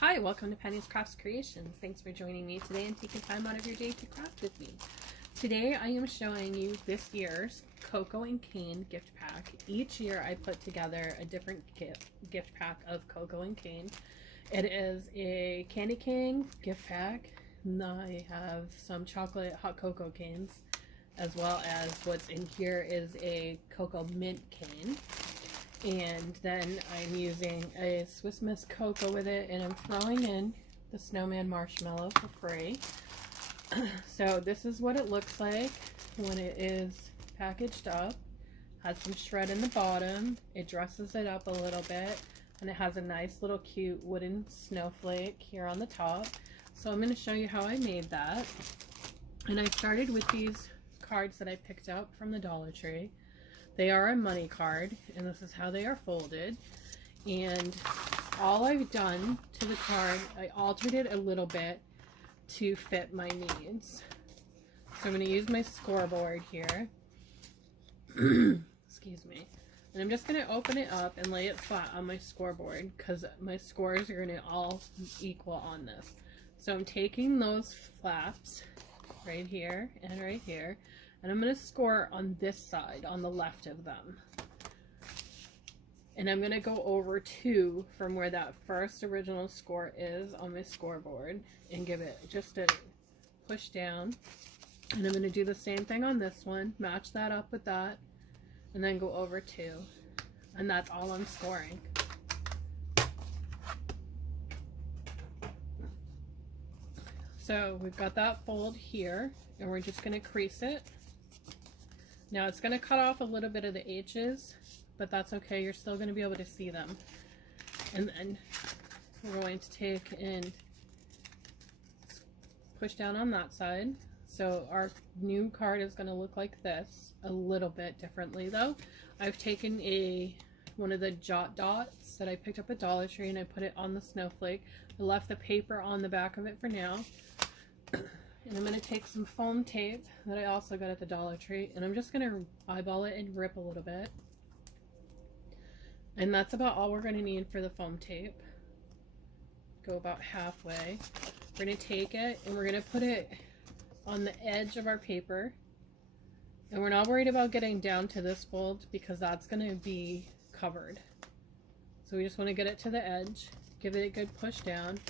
Hi, welcome to Penny's Crafts Creations. Thanks for joining me today and taking time out of your day to craft with me. Today I am showing you this year's Coco and Cane gift pack. Each year I put together a different gift pack of Coco and Cane. It is a candy cane gift pack. And I have some chocolate hot cocoa canes, as well as what's in here is a cocoa mint cane. And then I'm using a Swiss Miss cocoa with it, and I'm throwing in the snowman marshmallow for free. So this is what it looks like when it is packaged up. Has some shred in the bottom. It dresses it up a little bit, and it has a nice little cute wooden snowflake here on the top. So I'm going to show you how I made that. And I started with these cards that I picked up from the Dollar Tree. They are a money card, and this is how they are folded. And all I've done to the card, I altered it a little bit to fit my needs. So I'm going to use my scoreboard here. Excuse me. And I'm just going to open it up and lay it flat on my scoreboard because my scores are going to all equal on this. So I'm taking those flaps right here and right here, and I'm going to score on this side, on the left of them. And I'm going to go over 2 from where that first original score is on my scoreboard and give it just a push down. And I'm going to do the same thing on this one, match that up with that, and then go over 2. And that's all I'm scoring. So we've got that fold here, and we're just going to crease it. Now it's going to cut off a little bit of the H's, but that's okay. You're still going to be able to see them. And then we're going to take and push down on that side. So our new card is going to look like this, a little bit differently though. I've taken one of the Jot Dots that I picked up at Dollar Tree, and I put it on the snowflake. I left the paper on the back of it for now. And I'm going to take some foam tape that I also got at the Dollar Tree, and I'm just going to eyeball it and rip a little bit. And that's about all we're going to need for the foam tape. Go about halfway. We're going to take it and we're going to put it on the edge of our paper. And we're not worried about getting down to this fold because that's going to be covered. So we just want to get it to the edge, give it a good push down.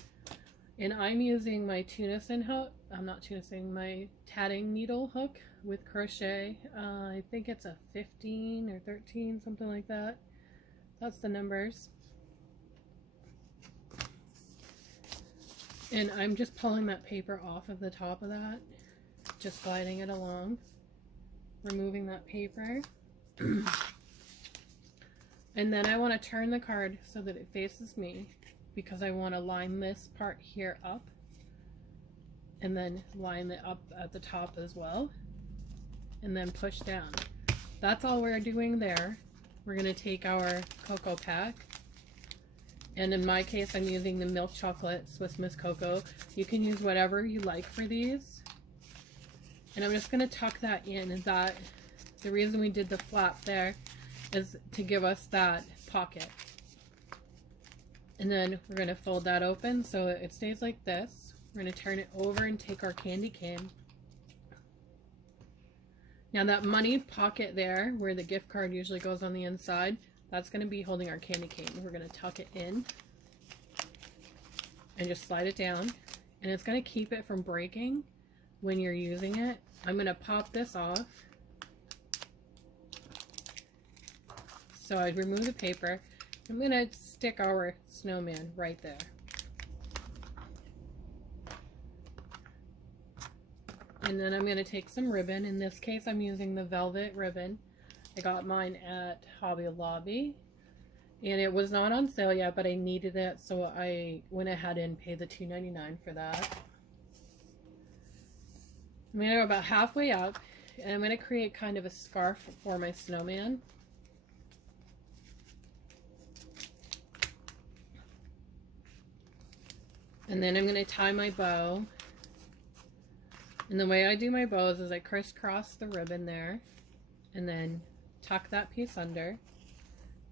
And I'm using my tunicing hook. I'm not tunicing, my tatting needle hook with crochet. I think it's a 15 or 13, something like that. That's the numbers. And I'm just pulling that paper off of the top of that, just gliding it along, removing that paper. And then I want to turn the card so that it faces me, because I want to line this part here up and then line it up at the top as well, and then push down. That's all we're doing there. We're going to take our cocoa pack, and in my case I'm using the milk chocolate Swiss Miss cocoa. You can use whatever you like for these. And I'm just going to tuck that in, and that the reason we did the flap there is to give us that pocket. And then we're going to fold that open so it stays like this. We're going to turn it over and take our candy cane. Now that money pocket there, where the gift card usually goes on the inside, that's going to be holding our candy cane. We're going to tuck it in and just slide it down. And it's going to keep it from breaking when you're using it. I'm going to pop this off. So I'd remove the paper. I'm going to stick our snowman right there. And then I'm going to take some ribbon. In this case, I'm using the velvet ribbon. I got mine at Hobby Lobby. And it was not on sale yet, but I needed it, so I went ahead and paid the $2.99 for that. I'm going to go about halfway up, and I'm going to create kind of a scarf for my snowman. And then I'm going to tie my bow. And the way I do my bows is I crisscross the ribbon there and then tuck that piece under.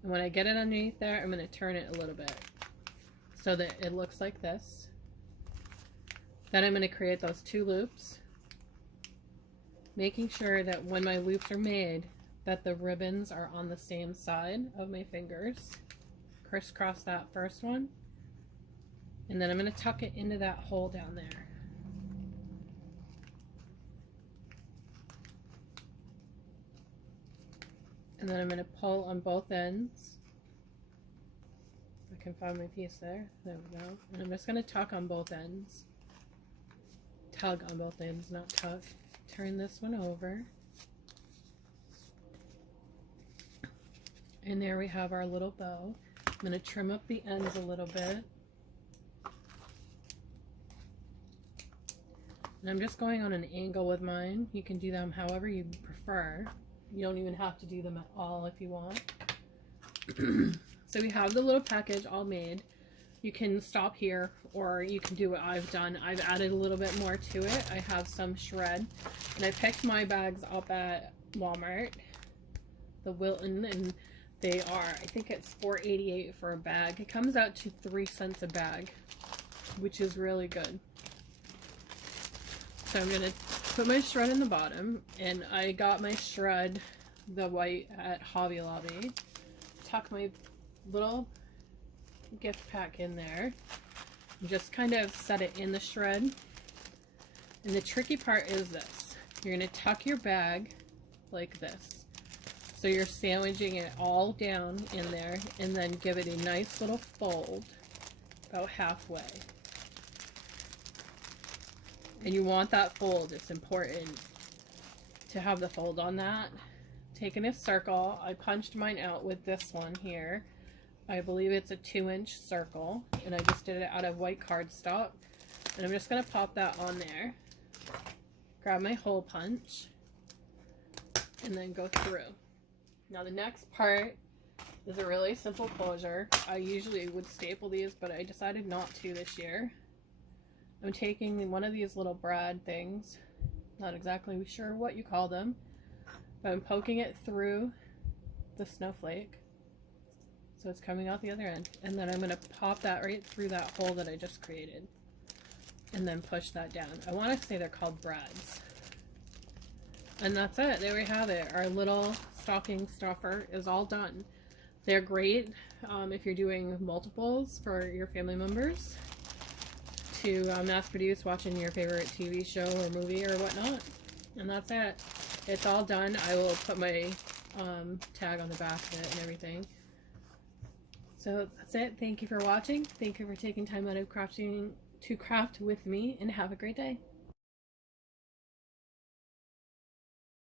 And when I get it underneath there, I'm going to turn it a little bit. so that it looks like this. Then I'm going to create those 2 loops, making sure that when my loops are made that the ribbons are on the same side of my fingers. Crisscross that first one, and then I'm going to tuck it into that hole down there. And then I'm going to pull on both ends. I can find my piece there. There we go. And I'm just going to tuck on both ends. Tug on both ends, not tuck. Turn this one over. And there we have our little bow. I'm going to trim up the ends a little bit. And I'm just going on an angle with mine. You can do them however you prefer. You don't even have to do them at all if you want. So we have the little package all made. You can stop here, or you can do what I've done. I've added a little bit more to it. I have some shred, and I picked my bags up at Walmart, the Wilton, and they are, I think it's $4.88 for a bag. It comes out to 3 cents a bag, which is really good. So I'm gonna put my shred in the bottom, and I got my shred, the white, at Hobby Lobby. Tuck my little gift pack in there. Just kind of set it in the shred. And the tricky part is this. You're gonna tuck your bag like this. So you're sandwiching it all down in there, and then give it a nice little fold about halfway. And you want that fold. It's important to have the fold on that. Taking a circle, I punched mine out with this one here. I believe it's a 2-inch circle, and I just did it out of white cardstock. And I'm just going to pop that on there. Grab my hole punch, and then go through. Now the next part is a really simple closure. I usually would staple these, but I decided not to this year. I'm taking one of these little brad things, not exactly sure what you call them, but I'm poking it through the snowflake, so it's coming out the other end, and then I'm going to pop that right through that hole that I just created, and then push that down. I want to say they're called brads. And that's it. There we have it. Our little stocking stuffer is all done. They're great if you're doing multiples for your family members to mass produce watching your favorite TV show or movie or whatnot. And that's it. It's all done. I will put my tag on the back of it and everything. So that's it. Thank you for watching. Thank you for taking time out of crafting to craft with me, and have a great day.